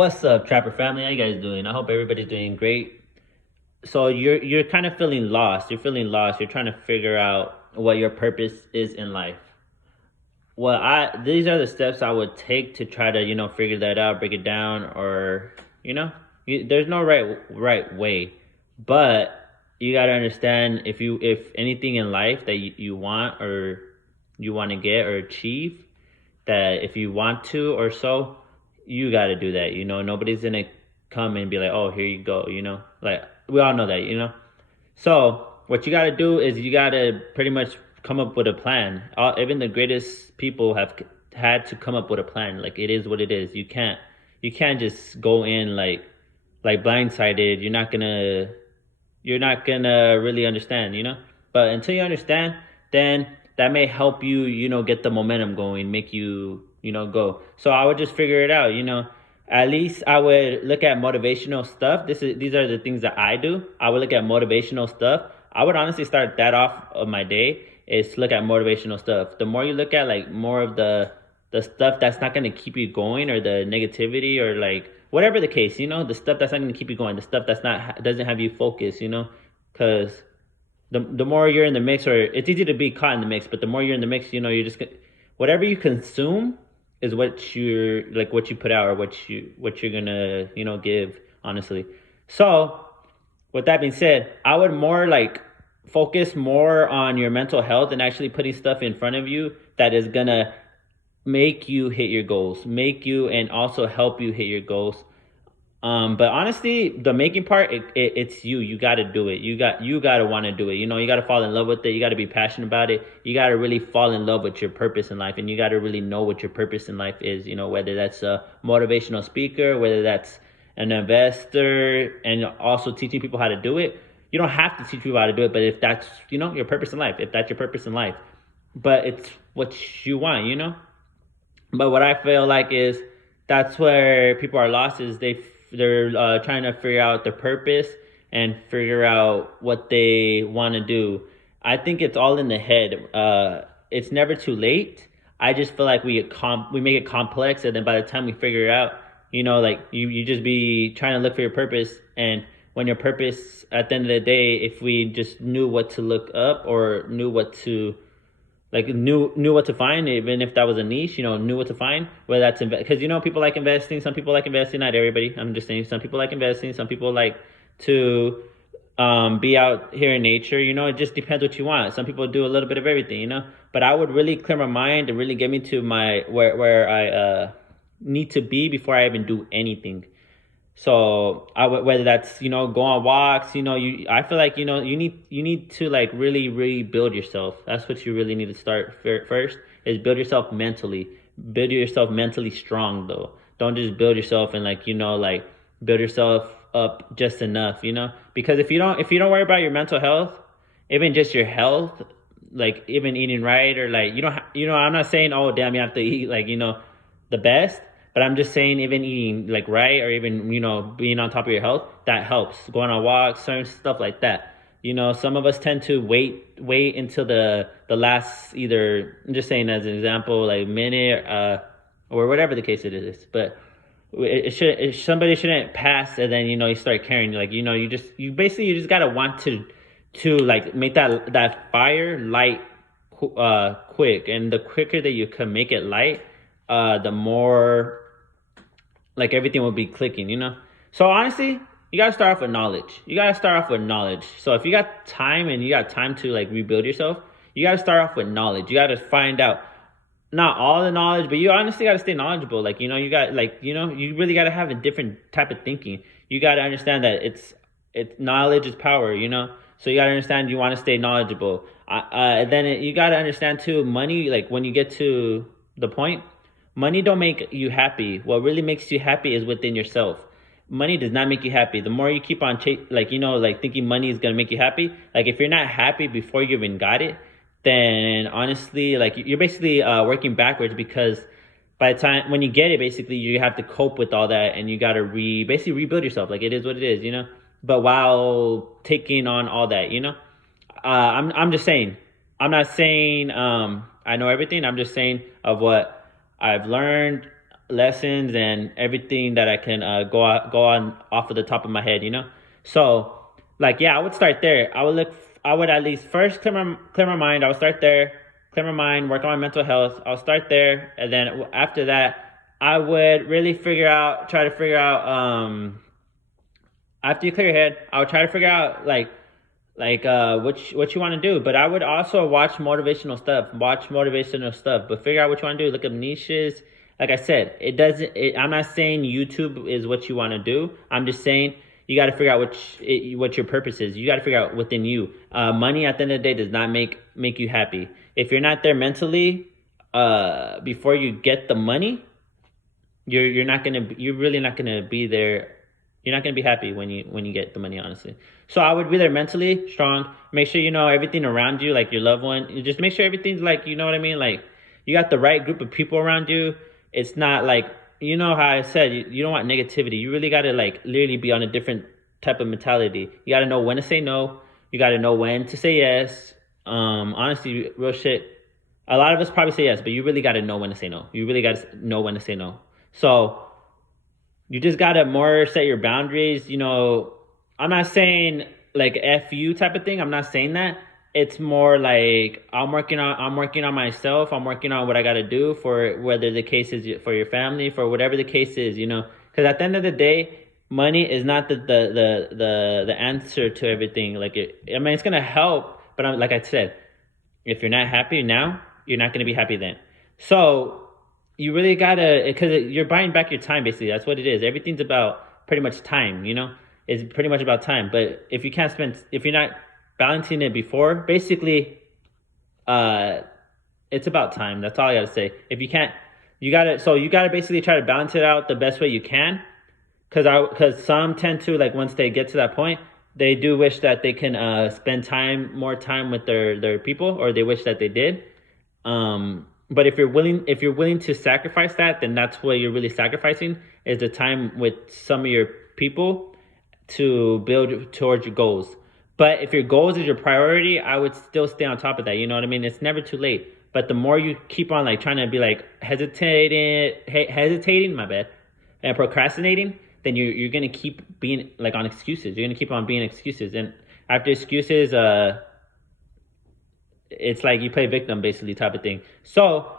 What's up, Trapper family? How you guys doing? I hope everybody's doing great. So you're kind of feeling lost. You're feeling lost. You're trying to figure out what your purpose is in life. Well, I these are the steps I would take to try to figure that out, break it down, or you know, there's no right way, but you gotta understand if anything in life that you want or you want to get or achieve, that if you want to or so, you got to do that. Nobody's gonna come and be like, oh, here you go. Like we all know that. So what you got to do is you got to pretty much come up with a plan. Even the greatest people have had to come up with a plan. Like it is what it is. You can't just go in like blindsided. You're not gonna really understand. But until you understand, then that may help you, get the momentum going, make you, go. So I would just figure it out. At least I would look at motivational stuff. These are the things that I do. I would look at motivational stuff. I would honestly start that off of my day is look at motivational stuff. The more you look at like more of the stuff that's not gonna keep you going, or the negativity, or like whatever the case, the stuff that's not gonna keep you going, the stuff that's not doesn't have you focused, because the more you're in the mix, or it's easy to be caught in the mix, but the more you're in the mix, you're just whatever you consume is what you put out, or what you're gonna give, honestly. So with that being said, I would more like focus more on your mental health and actually putting stuff in front of you that is gonna make you hit your goals, make you and also help you hit your goals. But honestly, the making part, it's you. You got to do it. You got to want to do it. You got to fall in love with it. You got to be passionate about it. You got to really fall in love with your purpose in life, and you got to really know what your purpose in life is. Whether that's a motivational speaker, whether that's an investor, and also teaching people how to do it. You don't have to teach people how to do it, but if that's your purpose in life, if that's your purpose in life, but it's what you want. But what I feel like is that's where people are lost, is they're trying to figure out their purpose and figure out what they want to do. I think it's all in the head. It's never too late. I just feel like we make it complex, and then by the time we figure it out, like you just be trying to look for your purpose. And when your purpose, at the end of the day, if we just knew what to look up, or knew what to knew what to find, even if that was a niche, knew what to find, whether that's because people like investing, some people like investing, not everybody, I'm just saying, some people like investing, some people like to be out here in nature. It just depends what you want. Some people do a little bit of everything. But I would really clear my mind and really get me to my where I need to be before I even do anything. So whether that's go on walks, I feel like you need to like really build yourself. That's what you really need to start first, is build yourself mentally. Build yourself mentally strong, though. Don't just build yourself and like build yourself up just enough, because if you don't worry about your mental health, even just your health, like even eating right, or like I'm not saying, oh damn, you have to eat like the best. But I'm just saying, even eating like right, or even being on top of your health, that helps. Going on walks, certain stuff like that. Some of us tend to wait until the last, either, I'm just saying as an example, like minute, or whatever the case it is. But somebody shouldn't pass, and then you start caring. Like you just gotta want to like make that fire light, quick. And the quicker that you can make it light, the more like everything will be clicking. So honestly, you gotta start off with knowledge. You gotta start off with knowledge. So if you got time, and you got time to like rebuild yourself, you gotta start off with knowledge. You gotta find out not all the knowledge, but you honestly gotta stay knowledgeable. Like you got like you really gotta have a different type of thinking. You gotta understand that it's knowledge is power. So you gotta understand, you want to stay knowledgeable. You gotta understand too, money. Like when you get to the point, money don't make you happy. What really makes you happy is within yourself. Money does not make you happy. The more you keep on like thinking money is gonna make you happy. Like if you're not happy before you even got it, then honestly, like you're basically working backwards, because by the time when you get it, basically you have to cope with all that, and you gotta basically rebuild yourself. Like it is what it is. But while taking on all that, I'm just saying. I'm not saying I know everything. I'm just saying of what I've learned, lessons and everything that I can go on off of the top of my head, you know. So like yeah, I would start there. I would at least first clear my mind. I would start there, clear my mind, work on my mental health. I'll start there, and then after that, I would really try to figure out after you clear your head, I would try to figure out what you want to do. But I would also watch motivational stuff, but figure out what you want to do. Look up niches. Like I said, I'm not saying YouTube is what you want to do. I'm just saying you got to figure out what your purpose is. You got to figure out within you. Money at the end of the day does not make you happy. If you're not there mentally, before you get the money, you're really not gonna be there. You're not gonna be happy when you get the money, honestly. So I would be there mentally strong. Make sure you know everything around you, like your loved one. You just make sure everything's like, you know what I mean, like you got the right group of people around you. It's not like, you know how I said, you don't want negativity. You really gotta like literally be on a different type of mentality. You gotta know when to say no. You gotta know when to say yes. Honestly, real shit. A lot of us probably say yes, but you really gotta know when to say no. You really gotta know when to say no. So you just gotta more set your boundaries. You know, I'm not saying like F you type of thing. I'm not saying that. It's more like I'm working on myself. I'm working on what I gotta do for whether the case is for your family, for whatever the case is, you know. Because at the end of the day, money is not the answer to everything. I mean, it's gonna help, but like I said, if you're not happy now, you're not gonna be happy then. So you really gotta, because you're buying back your time. Basically, that's what it is. Everything's about pretty much time, you know. It's pretty much about time. But if you're not balancing it before, basically, uh it's about time. That's all I gotta say. If you can't, you gotta basically try to balance it out the best way you can. Because some tend to, like, once they get to that point, they do wish that they can spend more time with their people, or they wish that they did. But if you're willing to sacrifice that, then that's what you're really sacrificing, is the time with some of your people to build towards your goals. But if your goals is your priority, I would still stay on top of that. You know what I mean? It's never too late. But the more you keep on like trying to be like hesitating, my bad, and procrastinating, then you're gonna keep being like on excuses. You're gonna keep on being excuses, and after excuses, it's like you play victim basically type of thing. So